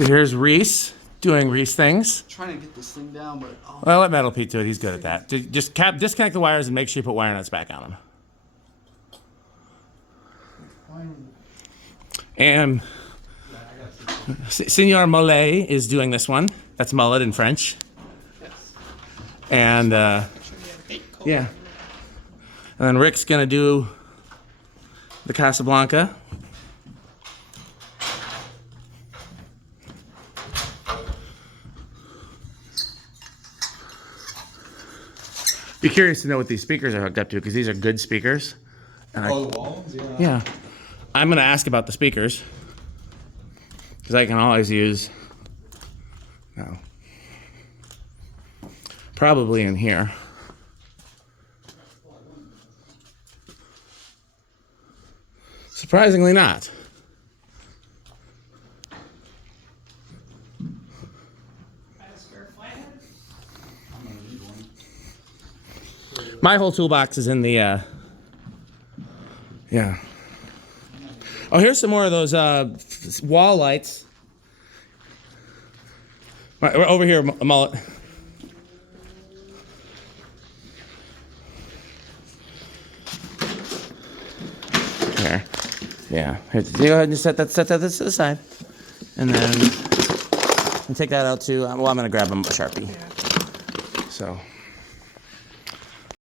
So here's Reese doing Reese things. Trying to get this thing down, but Well, let Metal Pete do it. He's good at that. Just disconnect the wires and make sure you put wire nuts back on them. And Senor Mollet is doing this one. That's mullet in French. And yeah. And then Rick's gonna do the Casablanca. Be curious to know what these speakers are hooked up to, because these are good speakers. And the walls? Yeah. Yeah. I'm going to ask about the speakers, because I can always use, no, probably in here. Surprisingly not. My whole toolbox is in the, yeah. Oh, here's some more of those wall lights. Right, we're over here, mullet. There. Yeah. Here, you go ahead and set that to the side. And then take that out too. Well, I'm going to grab a Sharpie. So.